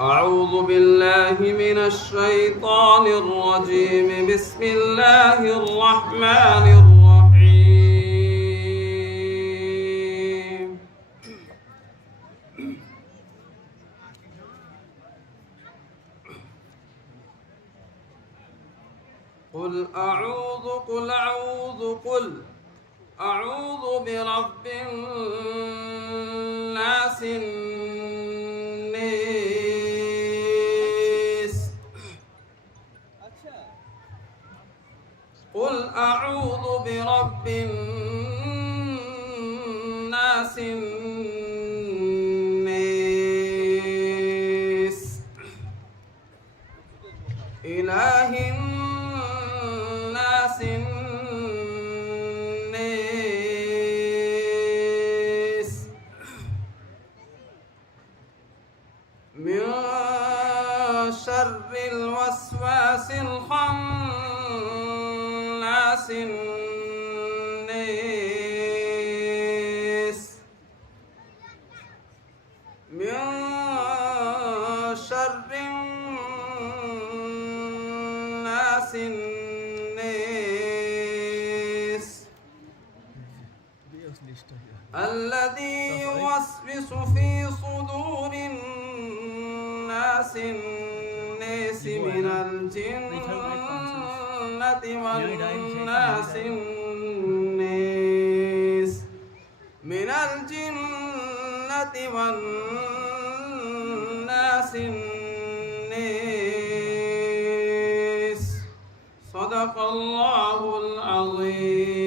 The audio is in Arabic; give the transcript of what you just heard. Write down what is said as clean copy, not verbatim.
أعوذ بالله من الشيطان الرجيم. بسم الله الرحمن الرحيم. قل أعوذ برب الناس قل أعوذ برب الناس إله الناس من شر الوسواس الخناس من شر الناس الذي يوسوس في صدور الناس من الجنة والناس من الجنة والناس صدق الله العظيم.